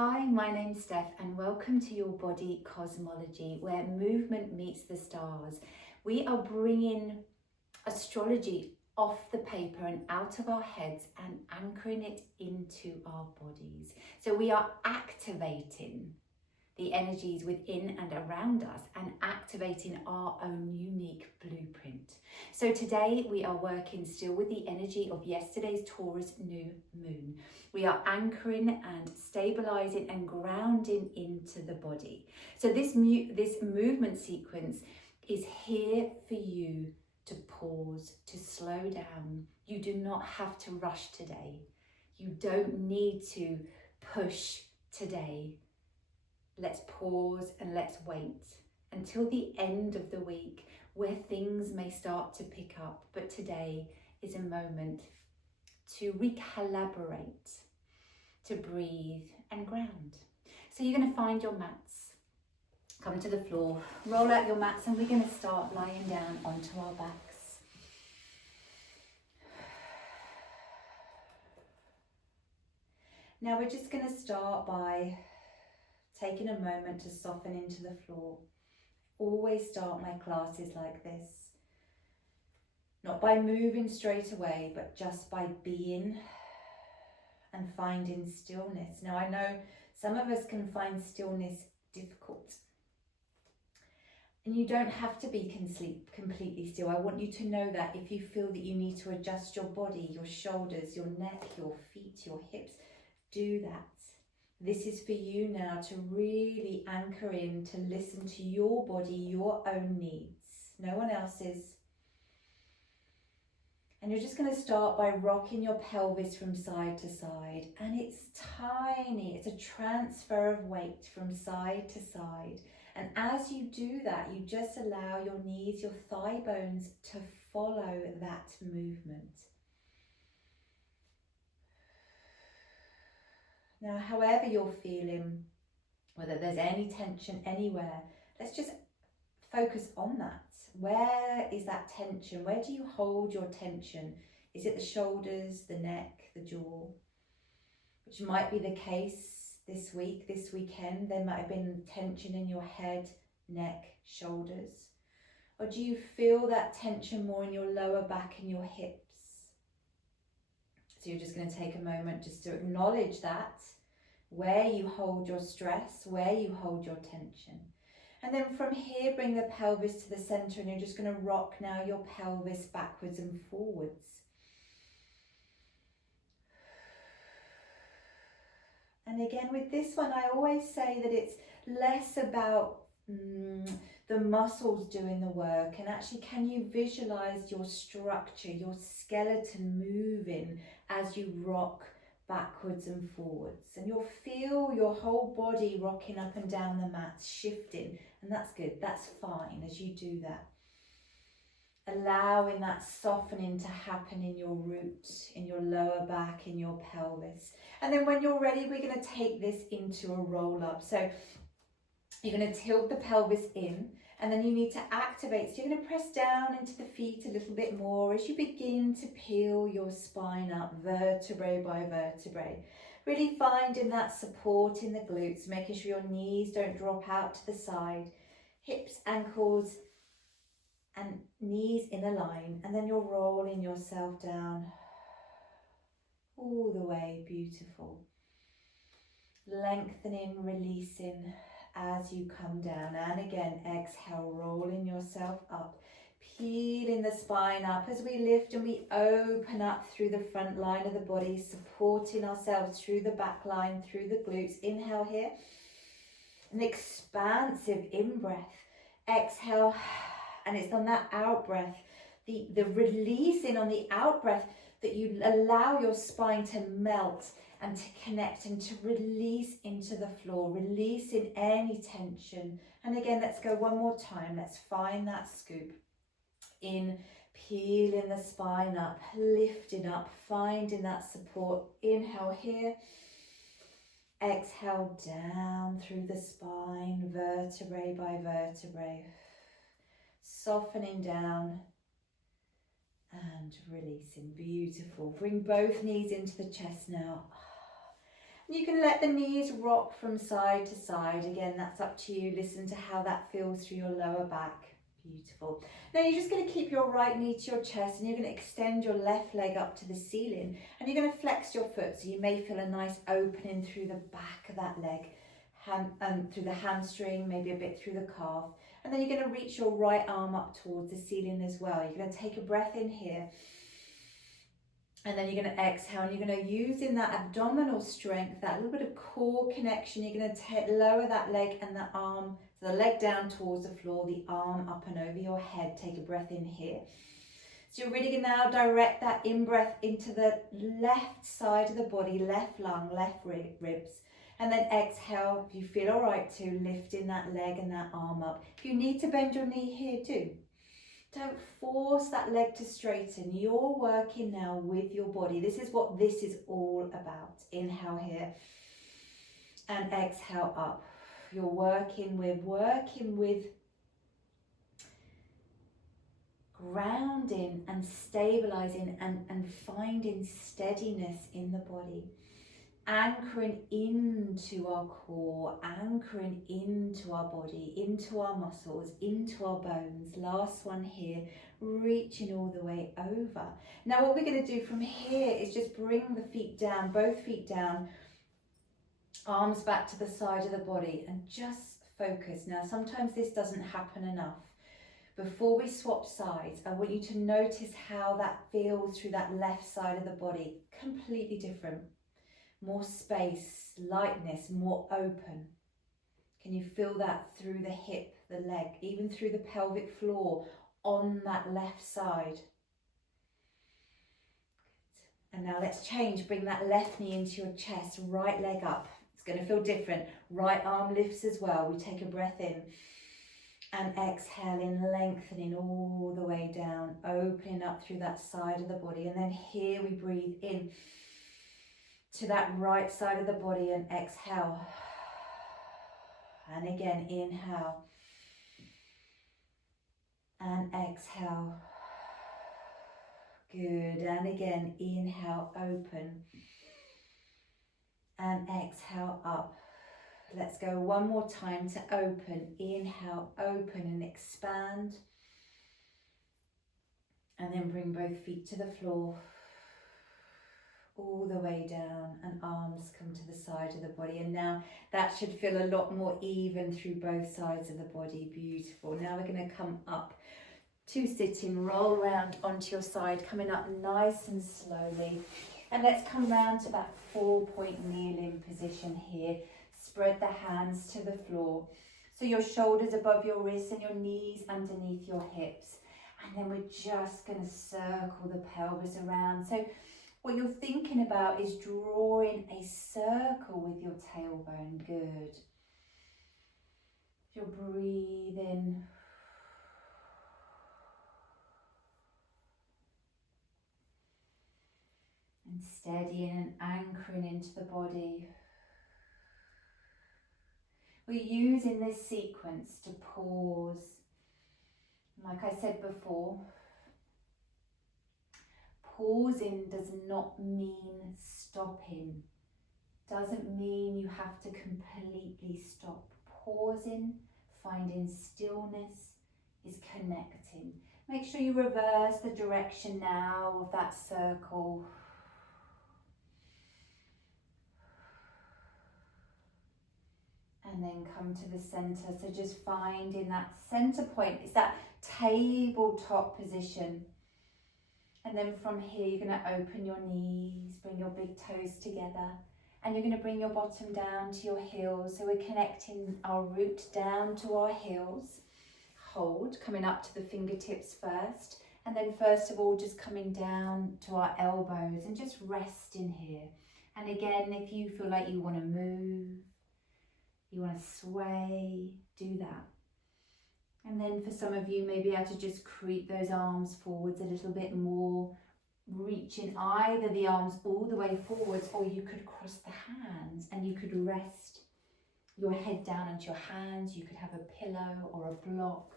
Hi, my name's Steph and welcome to your Body Cosmology, where movement meets the stars. We are bringing astrology off the paper and out of our heads and anchoring it into our bodies. So we are activating the energies within and around us and activating our own unique blueprint. So today we are working still with the energy of yesterday's Taurus new moon. We are anchoring and stabilizing and grounding into the body. So this movement sequence is here for you to pause, to slow down. You do not have to rush today. You don't need to push today. Let's pause and let's wait until the end of the week where things may start to pick up. But today is a moment to recalibrate, to breathe and ground. So you're going to find your mats, come to the floor, roll out your mats, and we're going to start lying down onto our backs. Now we're just going to start by taking a moment to soften into the floor. Always start my classes like this. Not by moving straight away, but just by being and finding stillness. Now I know some of us can find stillness difficult. And you don't have to be completely still. I want you to know that if you feel that you need to adjust your body, your shoulders, your neck, your feet, your hips, do that. This is for you now to really anchor in, to listen to your body, your own needs, no one else's. And you're just going to start by rocking your pelvis from side to side. And it's tiny, it's a transfer of weight from side to side. And as you do that, you just allow your knees, your thigh bones to follow that movement. Now, however you're feeling, whether there's any tension anywhere, let's just focus on that. Where is that tension? Where do you hold your tension? Is it the shoulders, the neck, the jaw? Which might be the case this week, this weekend. There might have been tension in your head, neck, shoulders. Or do you feel that tension more in your lower back and your hips? So you're just going to take a moment just to acknowledge that, where you hold your stress, where you hold your tension. And then from here, bring the pelvis to the center, and you're just going to rock now your pelvis backwards and forwards. And again, with this one, I always say that it's less about the muscles doing the work, and actually, can you visualize your structure, your skeleton moving as you rock backwards and forwards? And you'll feel your whole body rocking up and down the mat, shifting, and that's good, that's fine as you do that. Allowing that softening to happen in your root, in your lower back, in your pelvis. And then when you're ready, we're going to take this into a roll up. So you're going to tilt the pelvis in, and then you need to activate. So you're going to press down into the feet a little bit more as you begin to peel your spine up, vertebrae by vertebrae. Really finding that support in the glutes, making sure your knees don't drop out to the side. Hips, ankles, and knees in a line. And then you're rolling yourself down all the way. Beautiful. Lengthening, releasing as you come down. And again, exhale, rolling yourself up, peeling the spine up as we lift and we open up through the front line of the body, supporting ourselves through the back line, through the glutes. Inhale here, an expansive in-breath. Exhale, and it's on that out-breath, the releasing on the out-breath, that you allow your spine to melt and to connect and to release into the floor, releasing any tension. And again, let's go one more time. Let's find that scoop. In, peeling the spine up, lifting up, finding that support. Inhale here. Exhale down through the spine, vertebrae by vertebrae. Softening down and releasing. Beautiful. Bring both knees into the chest now. You can let the knees rock from side to side. Again, that's up to you. Listen to how that feels through your lower back. Beautiful. Now you're just going to keep your right knee to your chest, and you're going to extend your left leg up to the ceiling, and you're going to flex your foot, so you may feel a nice opening through the back of that leg, through the hamstring, maybe a bit through the calf. And then you're going to reach your right arm up towards the ceiling as well. You're going to take a breath in here, and then you're going to exhale, and you're going to use in that abdominal strength, that little bit of core connection. You're going to lower that leg and the arm, so the leg down towards the floor, the arm up and over your head. Take a breath in here. So you're really going to now direct that in-breath into the left side of the body, left lung, left ribs. And then exhale, if you feel all right to, lifting that leg and that arm up. If you need to bend your knee here, do. Don't force that leg to straighten. You're working now with your body. This is what this is all about. Inhale here and exhale up. You're working with grounding and stabilizing and finding steadiness in the body. Anchoring into our core, anchoring into our body, into our muscles, into our bones. Last one here, reaching all the way over. Now what we're going to do from here is just bring the feet down, both feet down, arms back to the side of the body, and just focus. Now sometimes this doesn't happen enough. Before we swap sides, I want you to notice how that feels through that left side of the body. Completely different. More space, lightness, more open. Can you feel that through the hip, the leg, even through the pelvic floor on that left side? And now let's change. Bring that left knee into your chest, right leg up. It's going to feel different. Right arm lifts as well. We take a breath in and exhaling, lengthening all the way down, opening up through that side of the body. And then here we breathe in to that right side of the body and exhale. And again, inhale and exhale. Good. And again, inhale, open, and exhale up. Let's go one more time to open. Inhale, open and expand. And then bring both feet to the floor. All the way down, and arms come to the side of the body. And now that should feel a lot more even through both sides of the body. Beautiful. Now we're going to come up to sitting, roll around onto your side, coming up nice and slowly. And let's come round to that 4-point kneeling position here. Spread the hands to the floor. So your shoulders above your wrists and your knees underneath your hips. And then we're just going to circle the pelvis around. So what you're thinking about is drawing a circle with your tailbone. Good. You're breathing. And steadying and anchoring into the body. We're using this sequence to pause. Like I said before, pausing does not mean stopping. Doesn't mean you have to completely stop. Pausing, finding stillness, is connecting. Make sure you reverse the direction now of that circle. And then come to the center. So just finding that center point. It's that tabletop position. And then from here, you're going to open your knees, bring your big toes together. And you're going to bring your bottom down to your heels. So we're connecting our root down to our heels. Hold, coming up to the fingertips first. And then first of all, just coming down to our elbows and just resting here. And again, if you feel like you want to move, you want to sway, do that. And then for some of you, maybe able to just creep those arms forwards a little bit more, reaching either the arms all the way forwards, or you could cross the hands and you could rest your head down onto your hands. You could have a pillow or a block,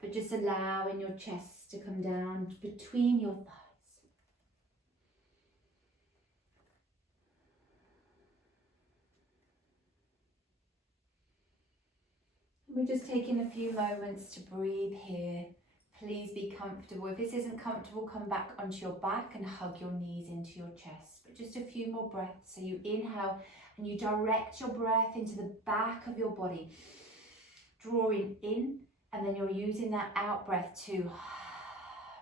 but just allowing your chest to come down between your thighs. We're just taking a few moments to breathe here. Please be comfortable. If this isn't comfortable, come back onto your back and hug your knees into your chest. But just a few more breaths. So you inhale and you direct your breath into the back of your body, drawing in, and then you're using that out breath to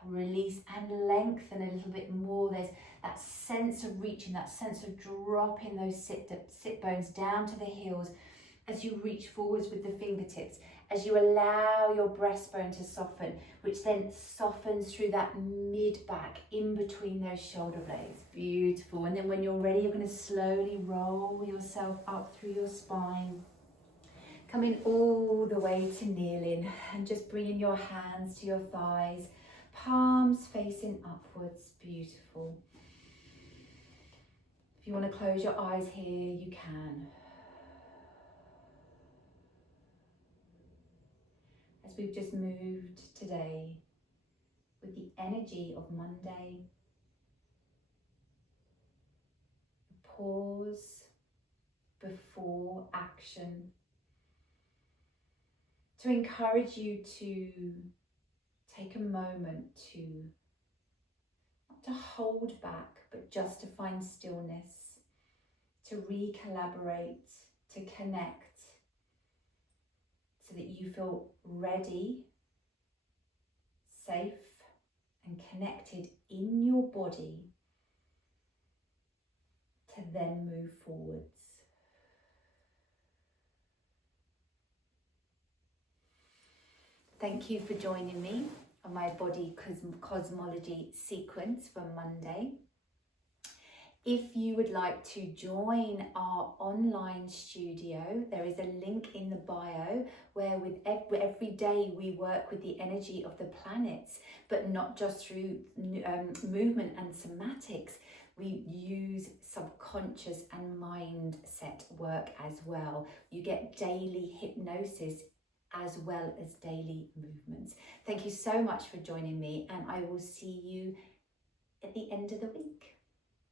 release and lengthen a little bit more. There's that sense of reaching, that sense of dropping those sit bones down to the heels as you reach forwards with the fingertips, as you allow your breastbone to soften, which then softens through that mid-back in between those shoulder blades. Beautiful. And then when you're ready, you're going to slowly roll yourself up through your spine, coming all the way to kneeling, and just bringing your hands to your thighs, palms facing upwards. Beautiful. If you want to close your eyes here, you can. As we've just moved today with the energy of Monday, pause before action, to encourage you to take a moment to not to hold back, but just to find stillness, to recollaborate, to connect, so that you feel ready, safe, and connected in your body to then move forwards. Thank you for joining me on my Body Cosmology Sequence for Monday. If you would like to join our online studio, there is a link in the bio where with every day we work with the energy of the planets, but not just through movement and somatics. We use subconscious and mindset work as well. You get daily hypnosis as well as daily movements. Thank you so much for joining me, and I will see you at the end of the week.